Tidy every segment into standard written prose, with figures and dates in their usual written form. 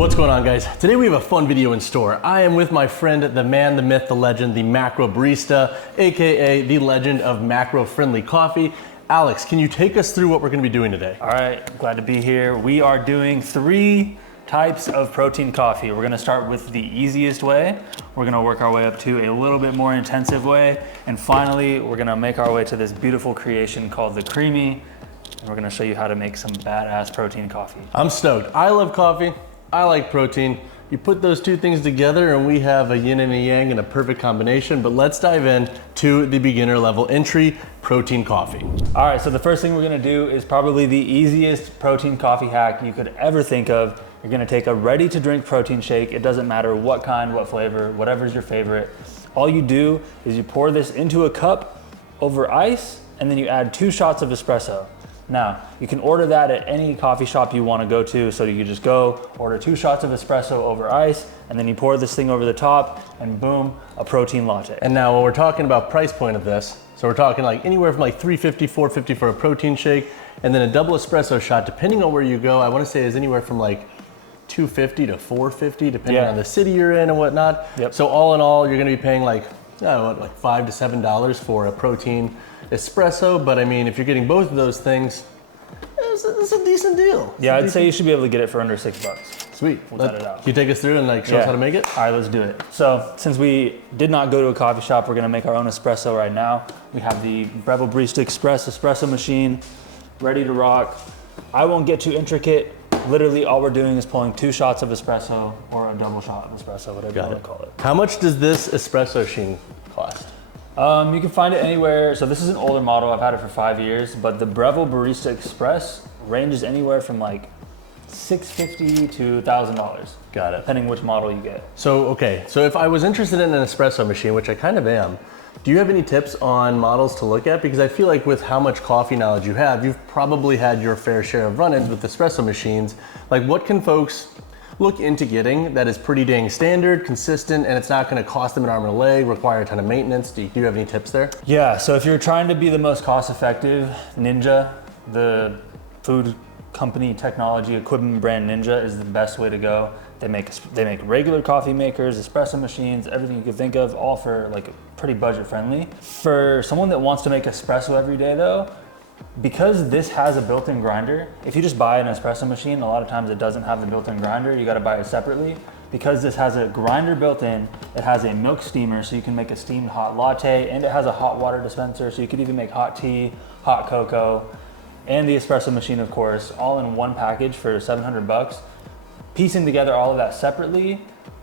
What's going on, guys? Today we have a fun video in store. I am with my friend, the man, the myth, the legend, the macro barista, AKA the legend of macro-friendly coffee. Alex, can you take us through what we're gonna be doing today? All right, glad to be here. We are doing 3 types of protein coffee. We're gonna start with the easiest way. We're gonna work our way up to a little bit more intensive way. And finally, we're gonna make our way to this beautiful creation called the Creamie. And we're gonna show you how to make some badass protein coffee. I'm stoked. I love coffee. I like protein. You put those two things together and we have a yin and a yang and a perfect combination, but let's dive in to the beginner level entry protein coffee. All right, so the first thing we're gonna do is probably the easiest protein coffee hack you could ever think of. You're gonna take a ready to drink protein shake. It doesn't matter what kind, what flavor, whatever's your favorite. All you do is you pour this into a cup over ice and then you add 2 shots of espresso. Now, you can order that at any coffee shop you want to go to, so you just go order 2 shots of espresso over ice, and then you pour this thing over the top, and boom, a protein latte. And now when we're talking about price point of this, so we're talking like anywhere from like $3.50, $4.50 for a protein shake, and then a double espresso shot, depending on where you go, I want to say is anywhere from like $2.50 to $4.50, depending on the city you're in and whatnot. Yep. So all in all, you're going to be paying like, I don't know, what, like $5 to $7 for a protein espresso, but I mean, if you're getting both of those things, it's a decent deal. Yeah, I'd say you should be able to get it for under $6. Sweet. We'll cut it out. Can you take us through and like show us how to make it? All right, let's do it. So since we did not go to a coffee shop, we're gonna make our own espresso right now. We have the Barista Express espresso machine ready to rock. I won't get too intricate. Literally all we're doing is pulling 2 shots of espresso or a double shot of espresso, whatever you want to call it. How much does this espresso machine cost? You can find it anywhere. So this is an older model. I've had it for 5 years, but the Breville Barista Express ranges anywhere from like $650 to $1,000. Got it. Depending which model you get. So, okay. So if I was interested in an espresso machine, which I kind of am, do you have any tips on models to look at? Because I feel like with how much coffee knowledge you have, you've probably had your fair share of run-ins with espresso machines. Like what can folks look into getting that is pretty dang standard, consistent, and it's not gonna cost them an arm and a leg, require a ton of maintenance? Do you have any tips there? Yeah, so if you're trying to be the most cost-effective, Ninja, the food company technology equipment brand Ninja is the best way to go. They make regular coffee makers, espresso machines, everything you could think of, all for like pretty budget friendly. For someone that wants to make espresso every day though, because this has a built-in grinder, if you just buy an espresso machine, a lot of times it doesn't have the built-in grinder, you gotta buy it separately. Because this has a grinder built in, it has a milk steamer so you can make a steamed hot latte, and it has a hot water dispenser so you could even make hot tea, hot cocoa, and the espresso machine of course, all in one package for $700. Piecing together all of that separately,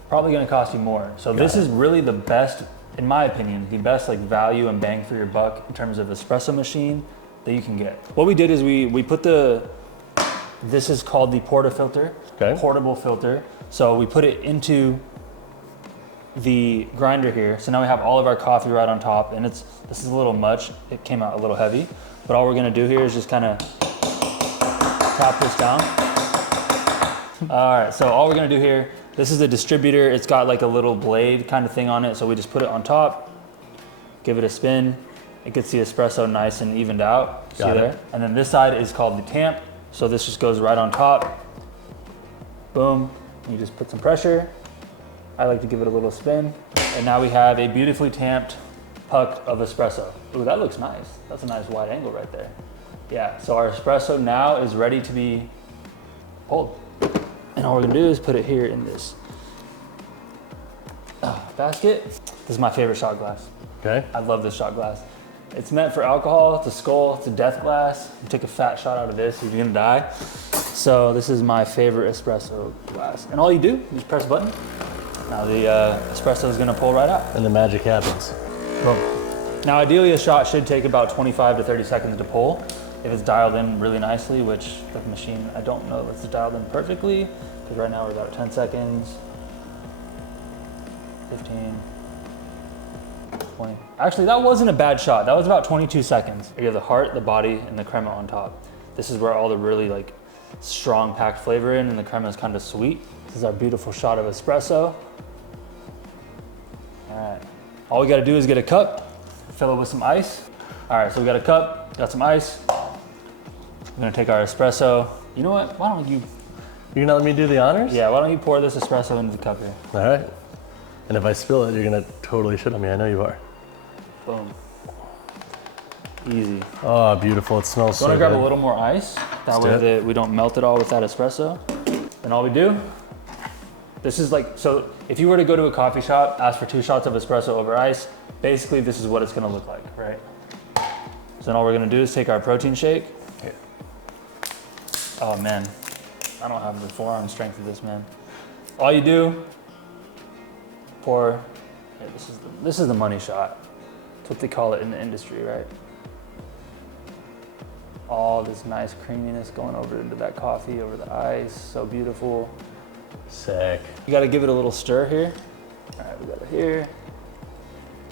probably gonna cost you more. So this is really the best, in my opinion, the best like value and bang for your buck in terms of espresso machine that you can get. What we did is we put this is called the portafilter, portable filter. So we put it into the grinder here. So now we have all of our coffee right on top, and this is a little much. It came out a little heavy, but all we're gonna do here is just kind of tap this down. All right, so all we're gonna do here, this is a distributor. It's got like a little blade kind of thing on it. So we just put it on top, give it a spin. It gets the espresso nice and evened out, see there? And then this side is called the tamp. So this just goes right on top. Boom, you just put some pressure. I like to give it a little spin. And now we have a beautifully tamped puck of espresso. Ooh, that looks nice. That's a nice wide angle right there. Yeah, so our espresso now is ready to be pulled. And all we're gonna do is put it here in this basket. This is my favorite shot glass. Okay. I love this shot glass. It's meant for alcohol, it's a skull, it's a death glass. You take a fat shot out of this, you're gonna die. So this is my favorite espresso glass. And all you do, you just press a button. Now the espresso is gonna pull right out. And the magic happens. Boom. Now ideally a shot should take about 25 to 30 seconds to pull. If it's dialed in really nicely, which the machine, I don't know if it's dialed in perfectly, because right now we're about 10 seconds, 15, 20. Actually, that wasn't a bad shot. That was about 22 seconds. You have the heart, the body, and the crema on top. This is where all the really like strong packed flavor in, and the crema is kind of sweet. This is our beautiful shot of espresso. All right, all we gotta do is get a cup, fill it with some ice. All right, so we got a cup, got some ice. We're gonna take our espresso. You know what, why don't you You're gonna let me do the honors? Yeah, why don't you pour this espresso into the cup here? All right. And if I spill it, you're gonna totally shit on me. I know you are. Boom. Easy. Oh, beautiful. It smells so good. You wanna grab a little more ice? That way that we don't melt it all with that espresso. And all we do, this is like, so if you were to go to a coffee shop, ask for 2 shots of espresso over ice, basically this is what it's gonna look like, right? So then all we're gonna do is take our protein shake. Here. Oh man, I don't have the forearm strength of this, man. All you do, pour, yeah, this is the money shot. That's what they call it in the industry, right? All this nice creaminess going over into that coffee, over the ice, so beautiful. Sick. You gotta give it a little stir here. All right, we got it here.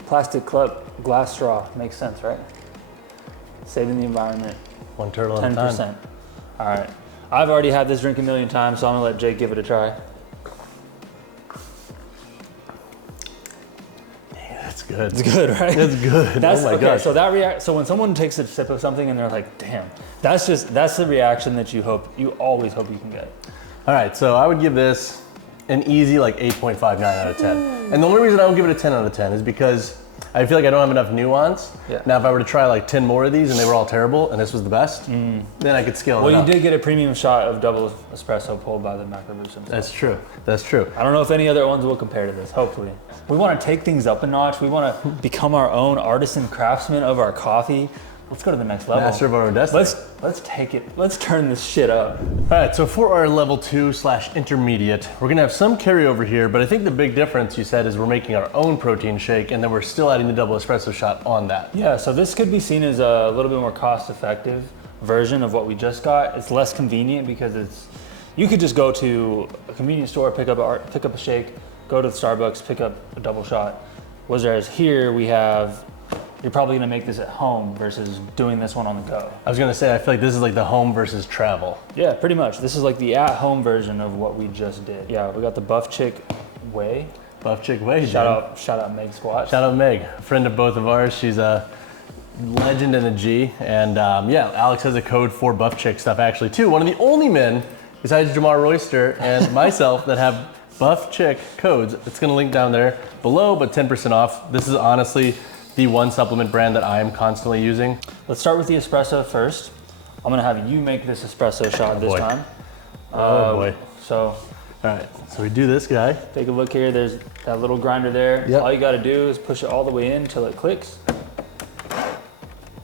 Plastic cup, glass straw, makes sense, right? Saving the environment. One turtle at a time. 10%. All right, I've already had this drink a million times, so I'm gonna let Jake give it a try. That's good. It's good, right? That's good. That's, oh my okay, gosh. So when someone takes a sip of something and they're like, damn, that's the reaction that you always hope you can get. All right, so I would give this an easy like 8.59 out of 10. And the only reason I don't give it a 10 out of 10 is because I feel like I don't have enough nuance. Yeah. Now, if I were to try like 10 more of these and they were all terrible and this was the best, then I could scale it up. Well, you did get a premium shot of double espresso pulled by the macro boost himself. That's true. That's true. I don't know if any other ones will compare to this, hopefully. We want to take things up a notch. We want to become our own artisan craftsman of our coffee. Let's go to the next level. Master of our own destiny. Let's take it. Let's turn this shit up. All right, so for our level 2/intermediate, we're gonna have some carryover here, but I think the big difference you said is we're making our own protein shake and then we're still adding the double espresso shot on that. Yeah, so this could be seen as a little bit more cost-effective version of what we just got. It's less convenient because you could just go to a convenience store, pick up a shake, go to the Starbucks, pick up a double shot. Whereas here we have, you're probably gonna make this at home versus doing this one on the go. I was gonna say, I feel like this is like the home versus travel. Yeah, pretty much. This is like the at-home version of what we just did. Yeah, we got the Buff Chick Whey. Buff Chick Whey, Shout out Meg Squatch. Shout out Meg, a friend of both of ours. She's a legend and a G. And yeah, Alex has a code for Buff Chick stuff actually too. One of the only men besides Jamar Royster and myself that have Buff Chick codes. It's gonna link down there below, but 10% off. This is honestly the one supplement brand that I am constantly using. Let's start with the espresso first. I'm gonna have you make this espresso shot this time. Oh boy. So, all right, so we do this guy. take a look here. There's that little grinder there. Yep. All you gotta do is push it all the way in until it clicks.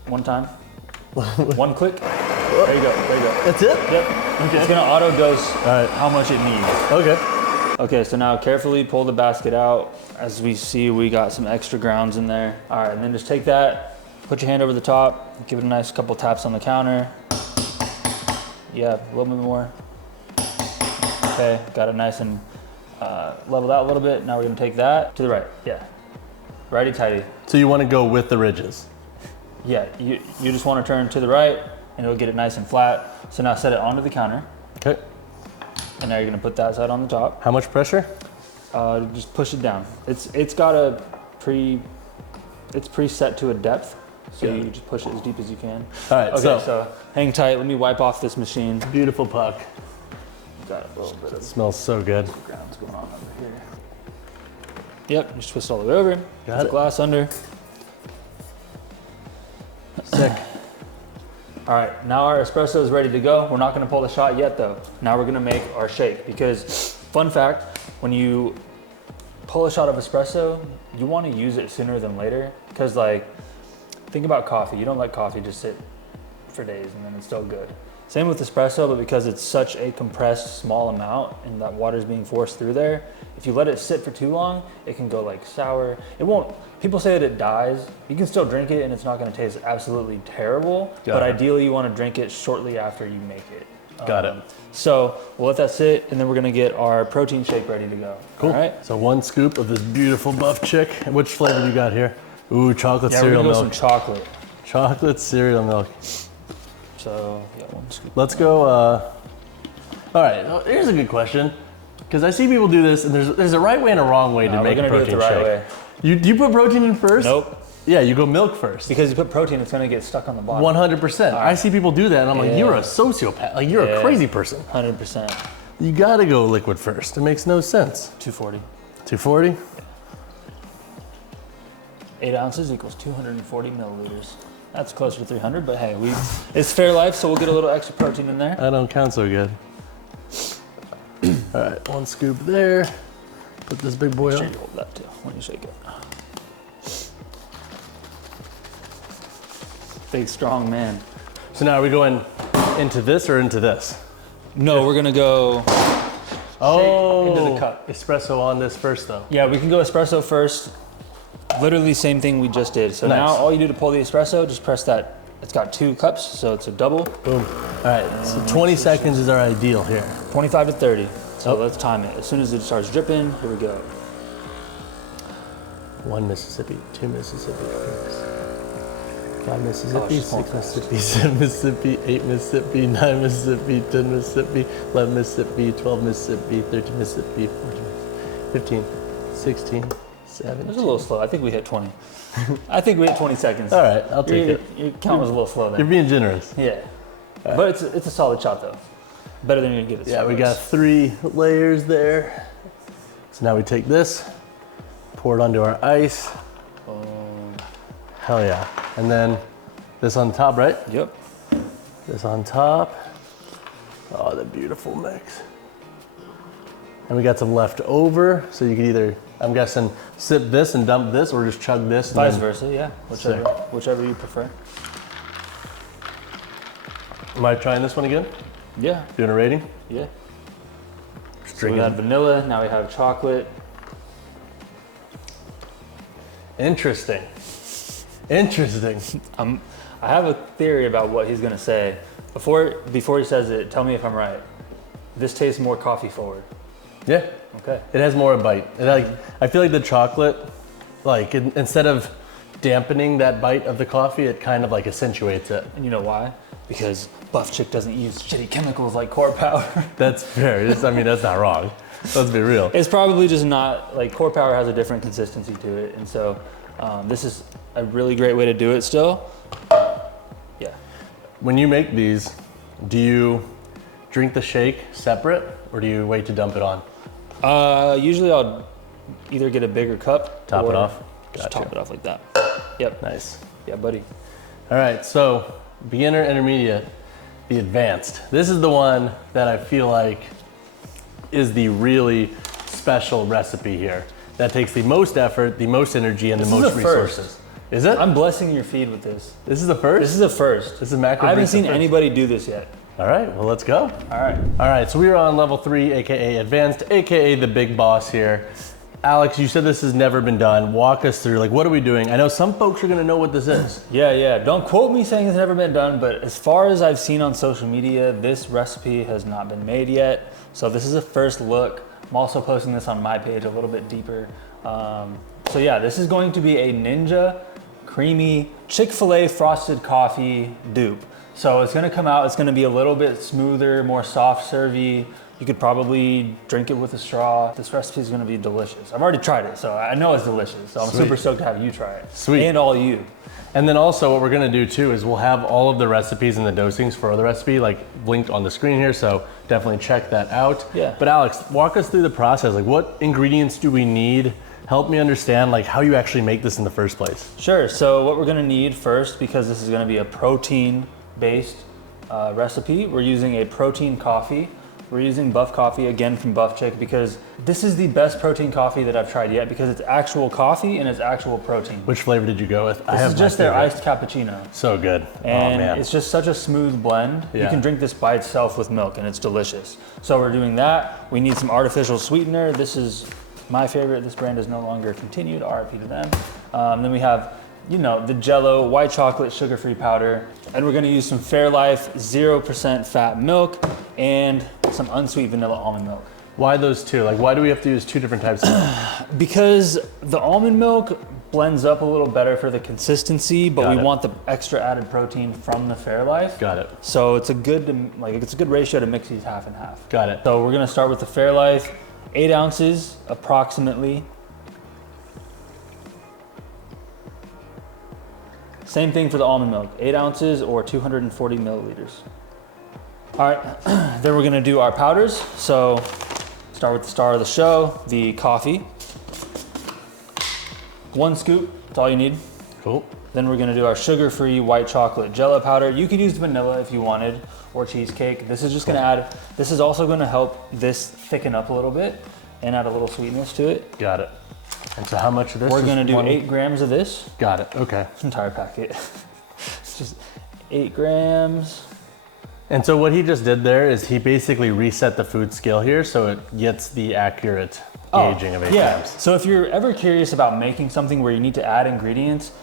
One time. One click. There you go, there you go. That's it? Yep. Okay. It's gonna auto dose right. how much it needs. Okay. Okay, so now carefully pull the basket out. As we see, we got some extra grounds in there. All right, and then just take that, put your hand over the top, give it a nice couple taps on the counter. Yeah, a little bit more. Okay, got it nice and leveled out a little bit. Now we're gonna take that to the right, yeah. Righty-tighty. So you wanna go with the ridges? Yeah, you just wanna turn to the right and it'll get it nice and flat. So now set it onto the counter. Okay. And now you're gonna put that side on the top. How much pressure? Just push it down. It's got it's preset to a depth, so you just push it as deep as you can. All right, Okay, so hang tight. Let me wipe off this machine. beautiful puck. Got a little bit of Smells so good. grounds going on over here. Yep, just twist all the way over. Got Put the it. glass under. Sick. All right, now our espresso is ready to go. We're not gonna pull the shot yet though. Now we're gonna make our shake because, fun fact, when you pull a shot of espresso, you wanna use it sooner than later. Because like, think about coffee. You don't let coffee just sit for days and then it's still good. Same with espresso, but because it's such a compressed small amount and that water is being forced through there, if you let it sit for too long, it can go like sour. It won't, people say that it dies. You can still drink it and it's not gonna taste absolutely terrible, but ideally you wanna drink it shortly after you make it. Got it. So we'll let that sit and then we're gonna get our protein shake ready to go. Cool. All right? So 1 scoop of this beautiful Buff Chick. Which flavor you got here? Ooh, chocolate Yeah, cereal we're gonna go milk. some chocolate. Chocolate cereal milk. So yeah, 1 scoop. Let's go. All right, here's a good question. Because I see people do this, and there's a right way and a wrong way to We're make a gonna do it protein the right shake. way. You put protein in first? Nope. Yeah, you go milk first. Because you put protein, it's gonna get stuck on the bottom. 100%. I see people do that, and I'm like, Yeah. you're a sociopath. Like, you're a crazy person. 100%. You gotta go liquid first. It makes no sense. 240. 240? 8 ounces equals 240 milliliters. That's closer to 300, but hey, it's Fairlife, so we'll get a little extra protein in there. I don't count so good. All right, 1 scoop there. Put this big boy Sure on. you hold that too when you shake it. Big, strong man. So now are we going into this or into this? No, we're gonna go into the cup. Espresso on this first though. Yeah, we can go espresso first. Literally same thing we just did. So Nice. now all you do to pull the espresso, just press that. It's got 2 cups, so it's a double. Boom. All right, so 20 seconds is our ideal here. 25 to 30. So let's time it. As soon as it starts dripping, here we go. 1 Mississippi, 2 Mississippi, 3 Mississippi, 5 Mississippi, it's going 6 Mississippi, 7 Mississippi, 8 Mississippi, 9 Mississippi, 10 Mississippi, 11 Mississippi, 12 Mississippi, 13 Mississippi, 14 Mississippi, 15, 16, 17. It was a little slow. I think we hit 20. I think we hit 20 seconds. All right, I'll take it. Your count was a little slow You're there. being generous. Yeah. But it's a solid shot though. Better than you're gonna get at Yeah, we Starbucks. got 3 layers there. So now we take this, pour it onto our ice. Hell yeah. And then this on top, right? Yep. This on top. Oh, the beautiful mix. And we got some left over, so you could either, I'm guessing, sip this and dump this, or just chug this. And Vice then- versa, yeah. Whichever you prefer. Am I trying this one again? Yeah. Doing a rating? Yeah. Just So we drinking. had vanilla, now we have chocolate. Interesting. Interesting. I have a theory about what he's gonna say. Before he says it, tell me if I'm right. This tastes more coffee forward. Yeah. Okay. It has more bite. I feel like the chocolate, instead of dampening that bite of the coffee, it kind of like accentuates it. And you know why? Because Buff Chick doesn't use shitty chemicals like Core Power. That's fair. That's not wrong. Let's be real. It's probably just not, like Core Power has a different consistency to it. And so this is a really great way to do it still. Yeah. When you make these, do you drink the shake separate or do you wait to dump it on? Usually I'll either get a bigger cup. Top it or off? Just Gotcha. top it off like that. Yep. Nice. Yeah, buddy. All right, so beginner, intermediate, the advanced. This is the one that I feel like is the really special recipe here. That takes the most effort, the most energy, and the This is most a first. resources. Is it? I'm blessing your feed with this. This is the first? This is a first. This is macro. I haven't Barista seen first. anybody do this yet. All right, well, let's go. All right. All right, so we are on level 3, AKA advanced, AKA the big boss here. Alex, you said this has never been done. Walk us through, what are we doing? I know some folks are gonna know what this is. Yeah. Don't quote me saying it's never been done, but as far as I've seen on social media, this recipe has not been made yet. So this is a first look. I'm also posting this on my page a little bit deeper. So yeah, this is going to be a Ninja Creamie Chick-fil-A frosted coffee dupe. So it's gonna come out, it's gonna be a little bit smoother, more soft servy. You could probably drink it with a straw. This recipe is gonna be delicious. I've already tried it, so I know it's delicious. So I'm Sweet. super stoked to have you try it. Sweet. And all you. And then also what we're gonna do too is we'll have all of the recipes and the dosings for the recipe linked on the screen here, so definitely check that out. Yeah. But Alex, walk us through the process. What ingredients do we need? Help me understand how you actually make this in the first place. Sure, so what we're gonna need first, because this is gonna be a protein-based recipe, we're using a protein coffee. We're using Buff Coffee, again from Buff Chick, because this is the best protein coffee that I've tried yet, because it's actual coffee and it's actual protein. Which flavor did you go with? This is just their iced cappuccino. So good. And oh man. it's just such a smooth blend. You Yeah. can drink this by itself with milk and it's delicious. So we're doing that. We need some artificial sweetener. This is my favorite. This brand is no longer continued, RIP to them. Then we have, the Jello white chocolate sugar-free powder. And we're gonna use some Fairlife 0% fat milk and some unsweet vanilla almond milk. Why those two? Why do we have to use 2 different types of milk? Because the almond milk blends up a little better for the consistency, but Got we it. want the extra added protein from the Fairlife. Got it. So it's a good ratio to mix these half and half. Got it. So we're gonna start with the Fairlife, 8 ounces approximately. Same thing for the almond milk, 8 ounces or 240 milliliters. All right, then we're gonna do our powders. So start with the star of the show, the coffee. 1 scoop, that's all you need. Cool. Then we're gonna do our sugar-free white chocolate Jello powder. You could use vanilla if you wanted, or cheesecake. This is just gonna add, this is also gonna help this thicken up a little bit and add a little sweetness to it. Got it. And so how much of this? We're gonna do 8 grams of this. Got it, okay. Entire packet. It's just 8 grams. And so what he just did there is he basically reset the food scale here so it gets the accurate gauging of 8 grams. So if you're ever curious about making something where you need to add ingredients,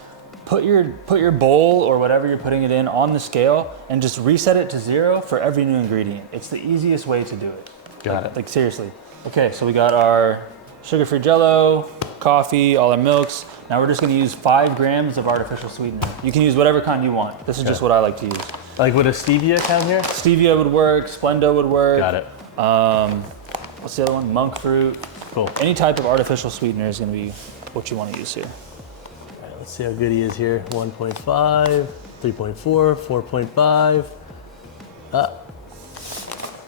put your bowl or whatever you're putting it in on the scale and just reset it to 0 for every new ingredient. It's the easiest way to do it. Got it. Like seriously. Okay, so we got our sugar-free Jello, coffee, all our milks. Now we're just gonna use 5 grams of artificial sweetener. You can use whatever kind you want. This is just what I like to use. Like would a stevia count here? Stevia would work, Splenda would work. Got it. What's the other one? Monk fruit. Cool. Any type of artificial sweetener is gonna be what you wanna use here. All right, let's see how good he is here. 1.5, 3.4, 4.5.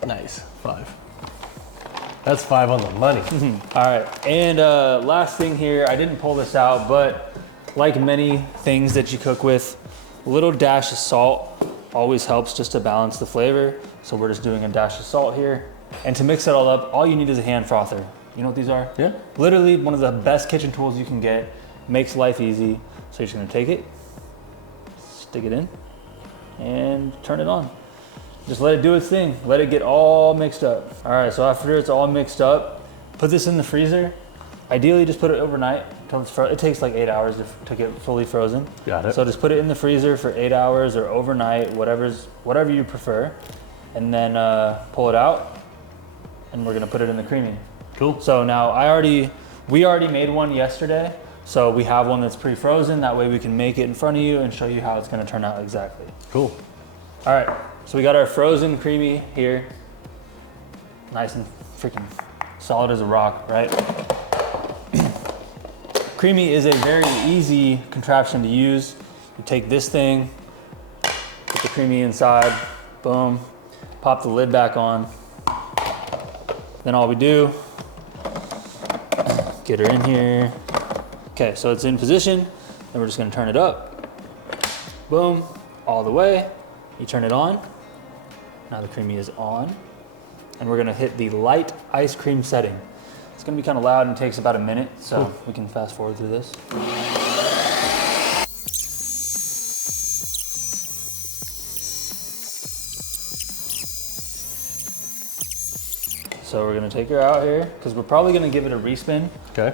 Nice, 5. That's 5 on the money. All right, and last thing here, I didn't pull this out, but like many things that you cook with, a little dash of salt always helps just to balance the flavor. So we're just doing a dash of salt here. And to mix it all up, all you need is a hand frother. You know what these are? Yeah. Literally one of the best kitchen tools you can get, makes life easy. So you're just gonna take it, stick it in, and turn it on. Just let it do its thing. Let it get all mixed up. All right, so after it's all mixed up, put this in the freezer. Ideally, just put it overnight until it's frozen. It takes like 8 hours to get fully frozen. Got it. So just put it in the freezer for 8 hours or overnight, whatever you prefer. And then pull it out, and we're gonna put it in the Creamie. Cool. So now we already made one yesterday. So we have one that's pre-frozen. That way we can make it in front of you and show you how it's gonna turn out exactly. Cool. All right, so we got our frozen Creamie here. Nice and freaking solid as a rock, right? Creamie is a very easy contraption to use. You take this thing, put the Creamie inside, boom, pop the lid back on. Then all we do, get her in here. Okay, so it's in position. Then we're just gonna turn it up. Boom, all the way. You turn it on. Now the Creamie is on. And we're gonna hit the light ice cream setting. It's gonna be kind of loud and takes about a minute, so we can fast forward through this. So we're gonna take her out here, because we're probably gonna give it a respin, Okay.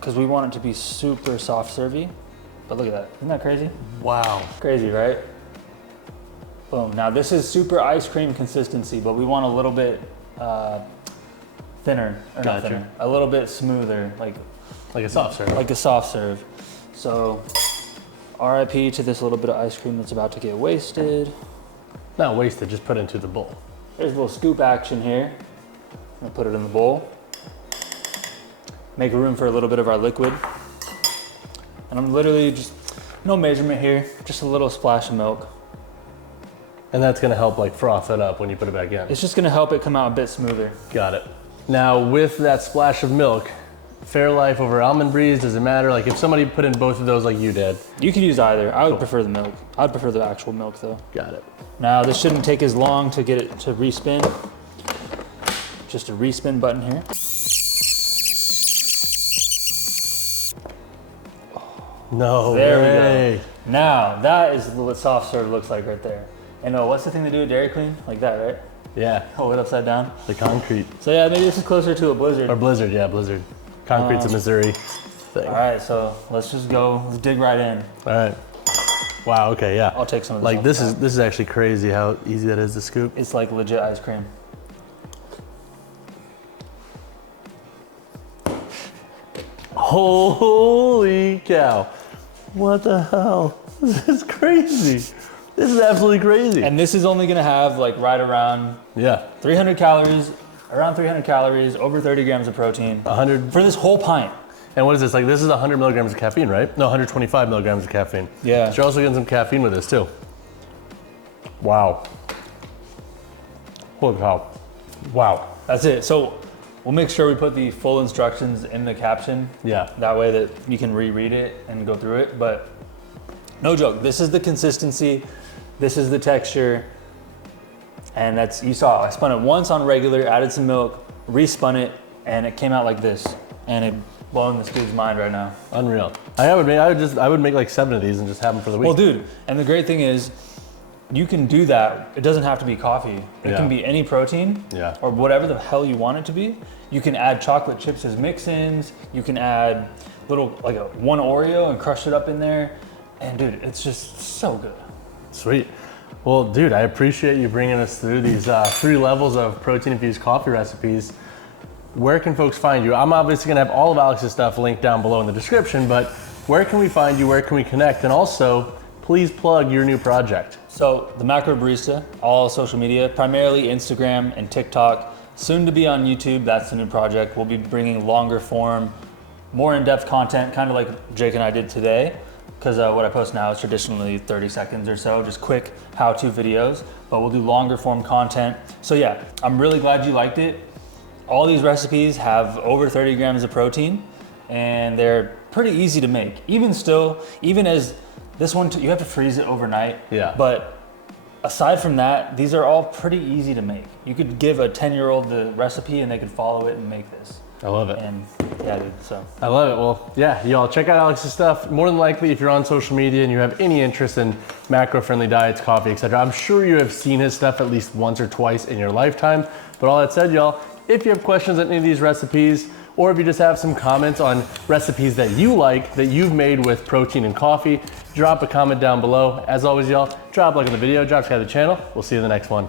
because we want it to be super soft servy. But look at that, isn't that crazy? Wow. Crazy, right? Boom. Now this is super ice cream consistency, but we want a little bit thinner, or not Gotcha. thinner, a little bit smoother, like Like a soft serve. a soft serve. So RIP to this little bit of ice cream that's about to get wasted. Not wasted, just put into the bowl. There's a little scoop action here. I'm gonna put it in the bowl. Make room for a little bit of our liquid. And I'm literally just, no measurement here, just a little splash of milk. And that's gonna help like froth it up when you put it back in. It's just gonna help it come out a bit smoother. Got it. Now with that splash of milk, Fairlife over Almond Breeze, does it matter? Like if somebody put in both of those like you did. You could use either. I would prefer the milk. I'd prefer the actual milk though. Got it. Now this shouldn't take as long to get it to respin. Just a respin button here. No There way. we go. Now that is what soft serve looks like right there. And what's the thing to do with Dairy Queen? Like that, right? Yeah, Hold it upside down. the concrete. So yeah, maybe this is closer to a blizzard. Or Blizzard, yeah, Blizzard. Concrete's a Missouri thing. All right, so let's just go. Let's dig right in. All right. Wow, okay, yeah. I'll take some of this. Like off this the is top. this is actually crazy how easy that is to scoop. It's like legit ice cream. Holy cow. What the hell? This is crazy. This is absolutely crazy. And this is only gonna have like right around yeah, 300 calories, over 30 grams of protein 100. for this whole pint. And what is this? Like this is 100 milligrams of caffeine, right? No, 125 milligrams of caffeine. Yeah. So you're also getting some caffeine with this too. Wow. Holy cow. Wow. That's it. So we'll make sure we put the full instructions in the caption. Yeah. That way that you can reread it and go through it. But no joke, this is the consistency, this is the texture, and that's, you saw, I spun it once on regular, added some milk, respun it, and it came out like this. And it blowing this dude's mind right now. Unreal. I would make like 7 of these and just have them for the week. Well, dude, and the great thing is, you can do that. It doesn't have to be coffee. It can be any protein or whatever the hell you want it to be. You can add chocolate chips as mix-ins. You can add little, like one Oreo and crush it up in there. And dude, it's just so good. Sweet. Well, dude, I appreciate you bringing us through these 3 levels of protein-infused coffee recipes. Where can folks find you? I'm obviously gonna have all of Alex's stuff linked down below in the description, but where can we find you? Where can we connect? And also, please plug your new project. So the Macro Barista, all social media, primarily Instagram and TikTok, soon to be on YouTube. That's the new project. We'll be bringing longer form, more in-depth content, kind of like Jake and I did today, because what I post now is traditionally 30 seconds or so, just quick how-to videos, but we'll do longer form content. So yeah, I'm really glad you liked it. All these recipes have over 30 grams of protein, and they're pretty easy to make. Even still, even as this one, you have to freeze it overnight. Yeah. But aside from that, these are all pretty easy to make. You could give a 10-year-old the recipe and they could follow it and make this. I love it. And yeah, dude, so. I love it. Well, yeah, y'all check out Alex's stuff. More than likely, if you're on social media and you have any interest in macro-friendly diets, coffee, etc., I'm sure you have seen his stuff at least once or twice in your lifetime. But all that said, y'all, if you have questions on any of these recipes, or if you just have some comments on recipes that you like, that you've made with protein and coffee, drop a comment down below. As always, y'all, drop a like on the video, drop subscribe to the channel. We'll see you in the next one.